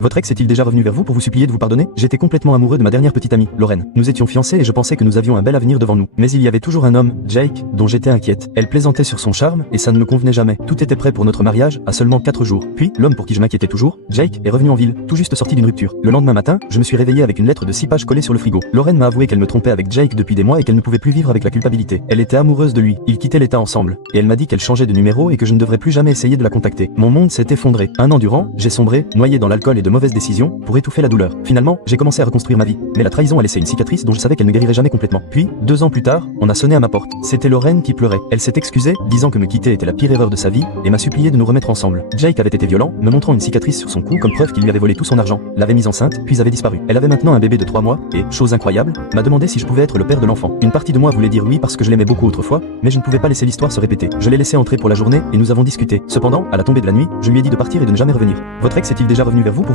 Votre ex est-il déjà revenu vers vous pour vous supplier de vous pardonner? J'étais complètement amoureux de ma dernière petite amie, Lorraine. Nous étions fiancés et je pensais que nous avions un bel avenir devant nous. Mais il y avait toujours un homme, Jake, dont j'étais inquiète. Elle plaisantait sur son charme et ça ne me convenait jamais. Tout était prêt pour notre mariage à seulement 4 jours. Puis, l'homme pour qui je m'inquiétais toujours, Jake, est revenu en ville, tout juste sorti d'une rupture. Le lendemain matin, je me suis réveillé avec une lettre de 6 pages collée sur le frigo. Lorraine m'a avoué qu'elle me trompait avec Jake depuis des mois et qu'elle ne pouvait plus vivre avec la culpabilité. Elle était amoureuse de lui. Ils quittaient l'état ensemble. Et elle m'a dit qu'elle changeait de numéro et que je ne devrais plus jamais essayer de la contacter. Mon monde s'est effondré. Un an durant, j'ai sombré, noyé dans l'alcool et de mauvaises décisions, pour étouffer la douleur. Finalement, j'ai commencé à reconstruire ma vie. Mais la trahison a laissé une cicatrice dont je savais qu'elle ne guérirait jamais complètement. Puis, 2 ans plus tard, on a sonné à ma porte. C'était Lorraine qui pleurait. Elle s'est excusée, disant que me quitter était la pire erreur de sa vie, et m'a supplié de nous remettre ensemble. Jake avait été violent, me montrant une cicatrice sur son cou comme preuve qu'il lui avait volé tout son argent, l'avait mise enceinte, puis avait disparu. Elle avait maintenant un bébé de 3 mois, et, chose incroyable, m'a demandé si je pouvais être le père de l'enfant. Une partie de moi voulait dire oui parce que je l'aimais beaucoup autrefois, mais je ne pouvais pas laisser l'histoire se répéter. Je l'ai laissé entrer pour la journée, et nous avons discuté. Cependant, à la tombée de la nuit, je lui ai dit de partir et de ne jamais revenir. Votre ex est-il déjà revenu vers vous pour